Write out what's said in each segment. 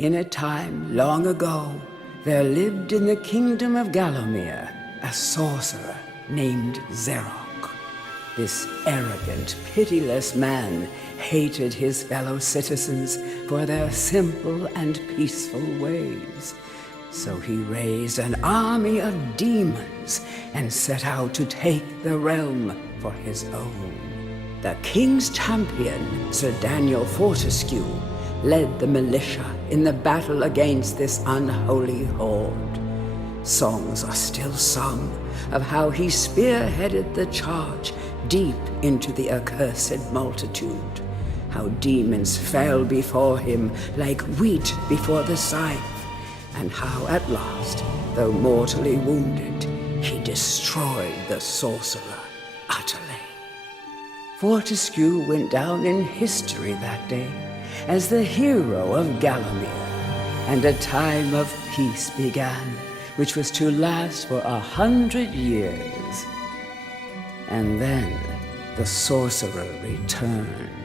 In a time long ago, there lived in the kingdom of Gallowmere a sorcerer named Zerok. This arrogant, pitiless man hated his fellow citizens for their simple and peaceful ways. So he raised an army of demons and set out to take the realm for his own. The king's champion, Sir Daniel Fortescue, led the militia in the battle against this unholy horde. Songs are still sung of how he spearheaded the charge deep into the accursed multitude, how demons fell before him like wheat before the scythe, and how at last, though mortally wounded, he destroyed the sorcerer utterly. Fortescue went down in history that day as the hero of Gallowmere, and a time of peace began, which was to last for 100 years. And then the sorcerer returned.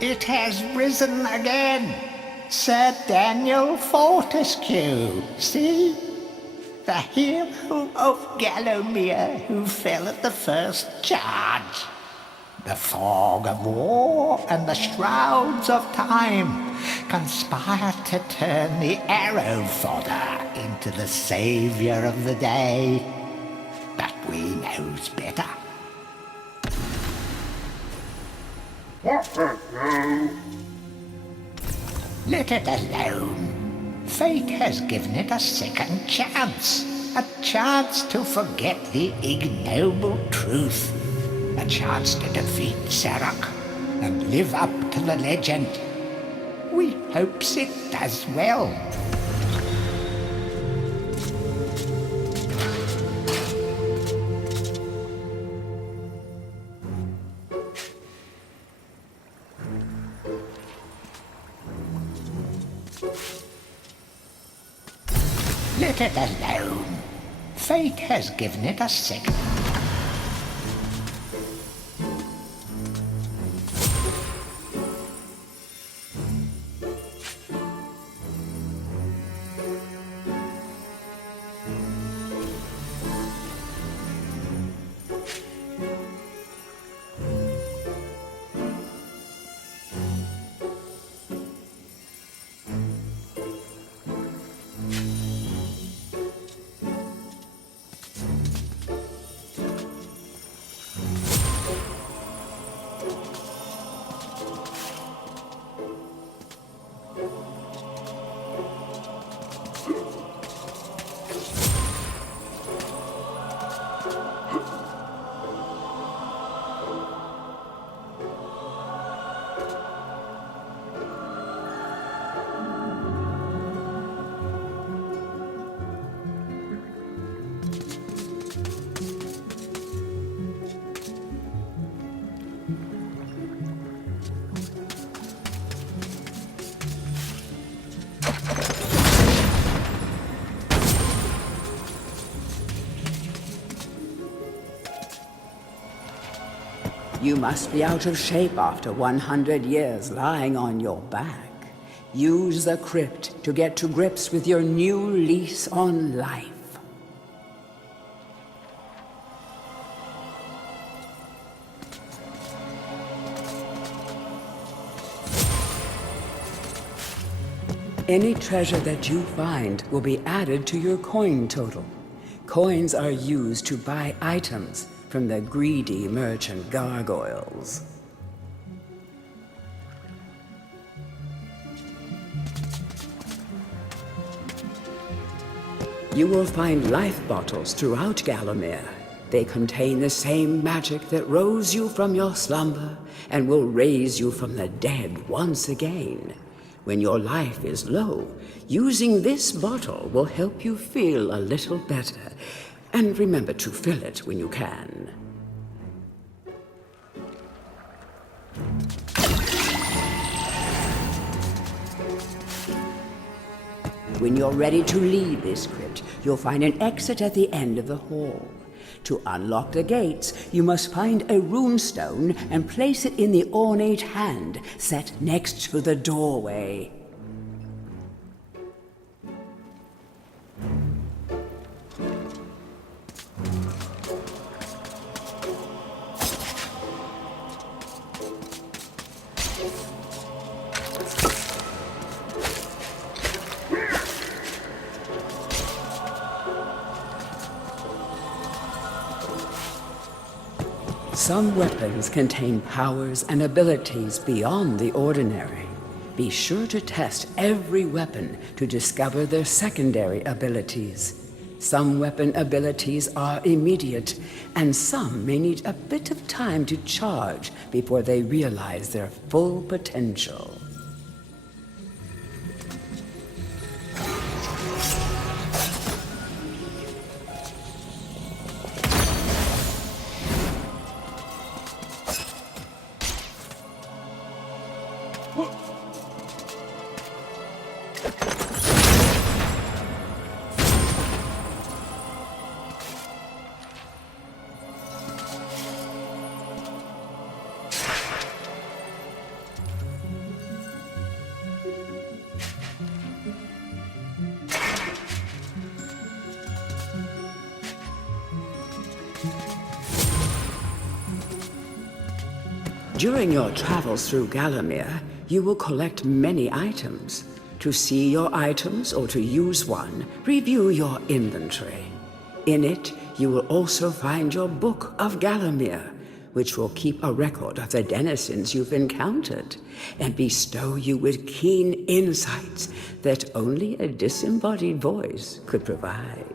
It has risen again. Sir Daniel Fortescue, see? The hero of Gallowmere who fell at the first charge. The fog of war and the shrouds of time conspired to turn the arrow fodder into the saviour of the day. But we knows better. Let it alone. Fate has given it a second chance. A chance to forget the ignoble truth. A chance to defeat Zarok and live up to the legend. We hopes it does well. Let it alone. Fate has given it a second. You must be out of shape after 100 years lying on your back. Use the crypt to get to grips with your new lease on life. Any treasure that you find will be added to your coin total. Coins are used to buy items from the greedy merchant gargoyles. you will find life bottles throughout Gallowmere. They contain the same magic that rose you from your slumber and will raise you from the dead once again. When your life is low, using this bottle will help you feel a little better. And remember to fill it when you can. When you're ready to leave this crypt, you'll find an exit at the end of the hall. To unlock the gates, you must find a runestone and place it in the ornate hand set next to the doorway. Some weapons contain powers and abilities beyond the ordinary. Be sure to test every weapon to discover their secondary abilities. Some weapon abilities are immediate, and some may need a bit of time to charge before they realize their full potential. During your travels through Gallowmere, you will collect many items. To see your items or to use one, review your inventory. In it, you will also find your Book of Gallowmere, which will keep a record of the denizens you've encountered and bestow you with keen insights that only a disembodied voice could provide.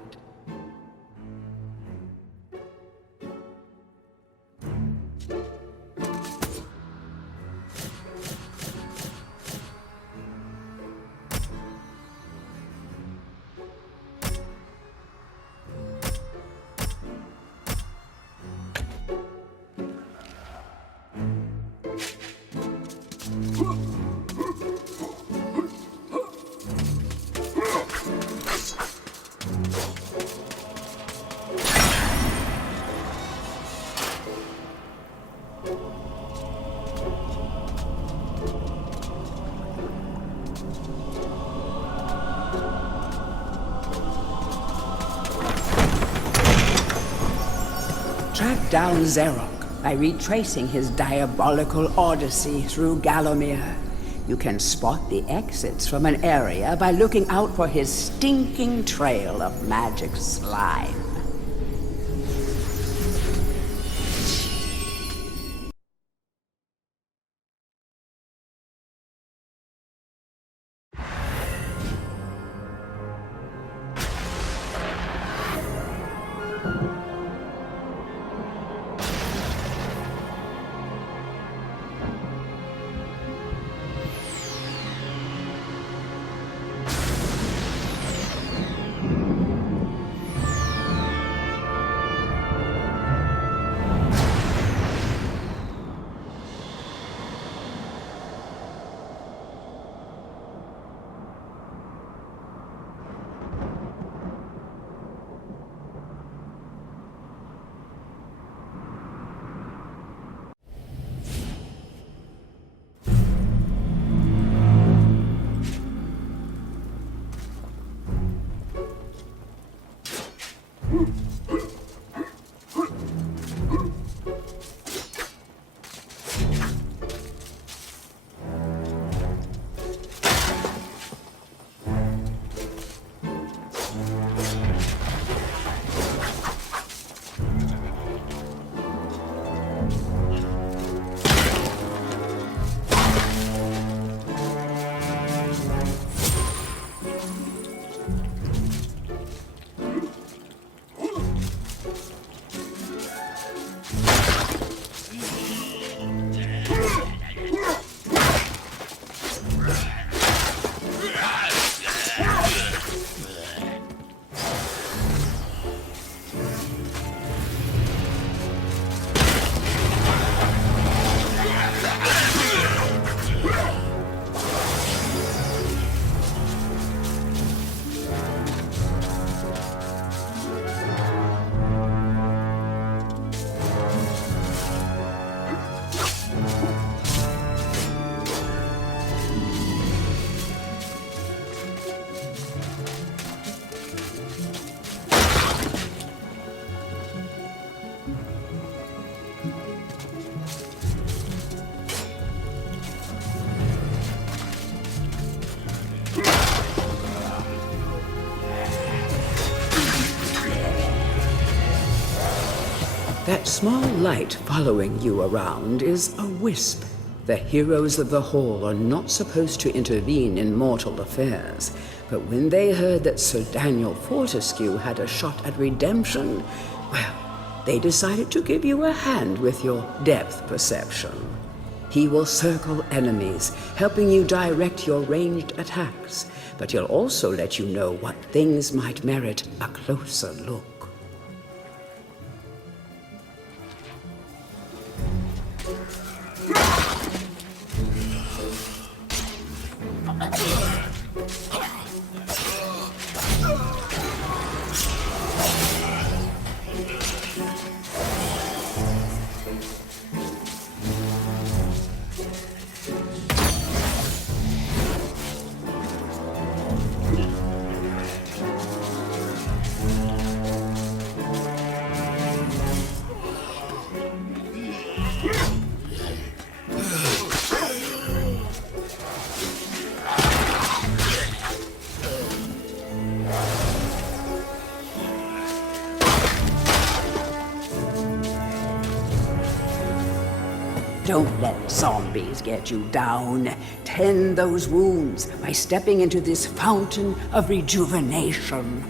Track down Xerok by retracing his diabolical odyssey through Gallowmere. You can spot the exits from an area by looking out for his stinking trail of magic slime. That small light following you around is a wisp. The heroes of the Hall are not supposed to intervene in mortal affairs, but when they heard that Sir Daniel Fortescue had a shot at redemption, well, they decided to give you a hand with your depth perception. He will circle enemies, helping you direct your ranged attacks, but he'll also let you know what things might merit a closer look. Don't let zombies get you down. Tend those wounds by stepping into this fountain of rejuvenation.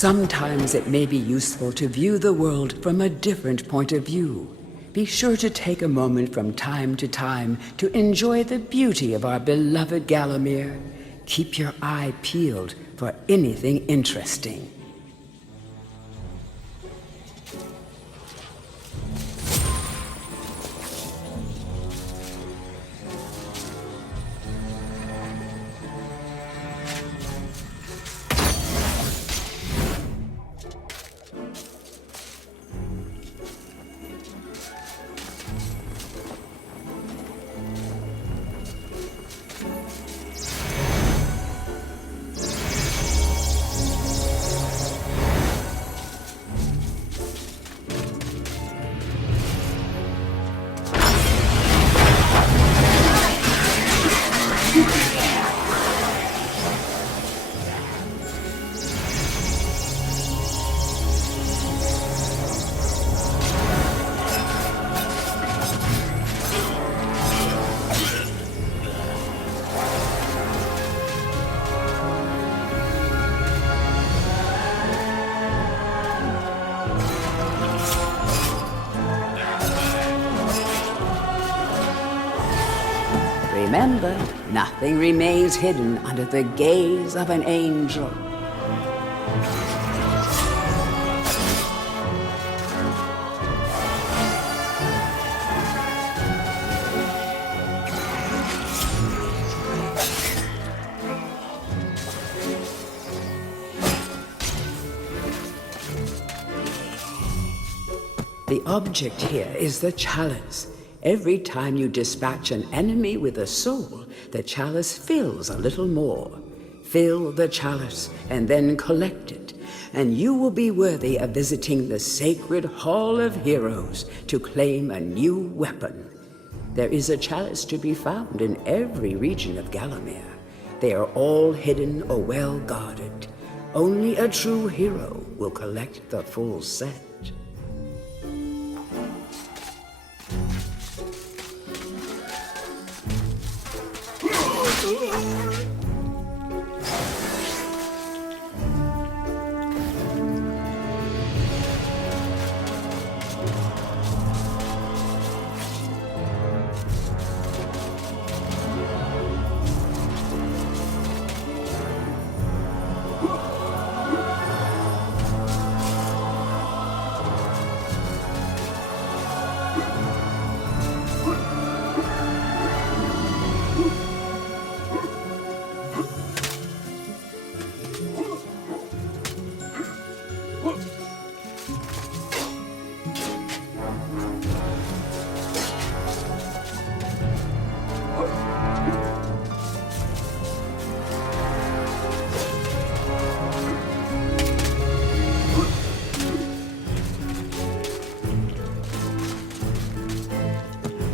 Sometimes it may be useful to view the world from a different point of view. Be sure to take a moment from time to time to enjoy the beauty of our beloved Gallowmere. Keep your eye peeled for anything interesting. Remember, nothing remains hidden under the gaze of an angel. The object here is the chalice. Every time you dispatch an enemy with a soul, the chalice fills a little more. Fill the chalice and then collect it, and you will be worthy of visiting the sacred Hall of Heroes to claim a new weapon. There is a chalice to be found in every region of Gallowmere. They are all hidden or well guarded. Only a true hero will collect the full set.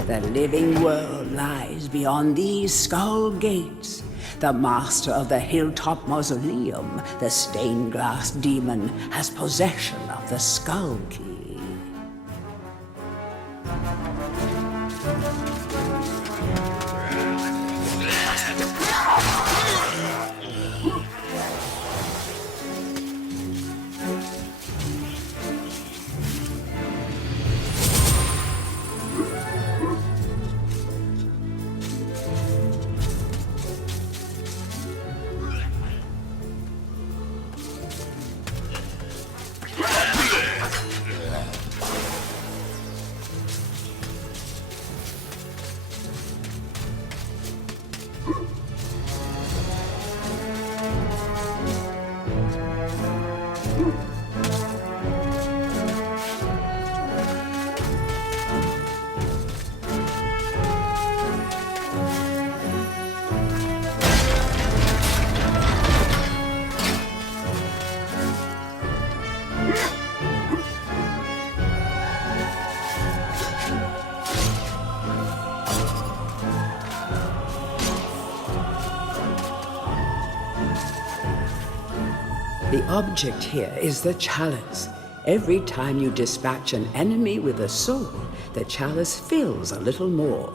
The living world lies beyond these skull gates. The master of the hilltop mausoleum, the stained glass demon, has possession of the skull key. The object here is the chalice. Every time you dispatch an enemy with a sword, the chalice fills a little more.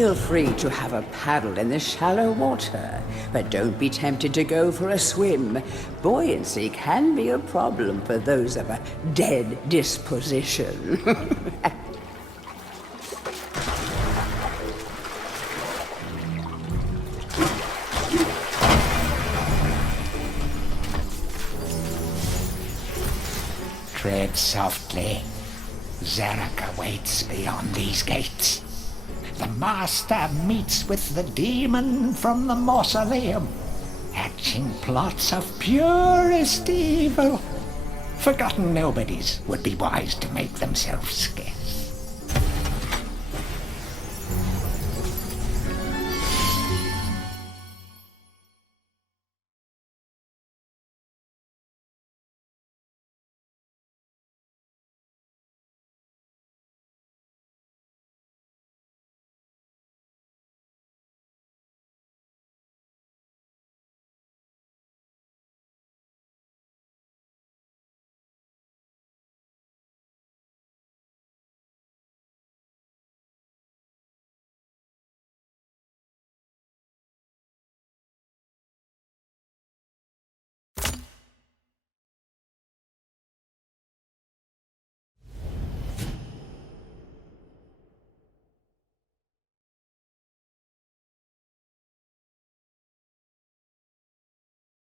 Feel free to have a paddle in the shallow water, but don't be tempted to go for a swim. Buoyancy can be a problem for those of a dead disposition. Tread softly. Zarek awaits beyond these gates. The Master meets with the demon from the mausoleum, hatching plots of purest evil. Forgotten nobodies would be wise to make themselves scarce.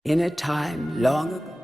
In a time long ago,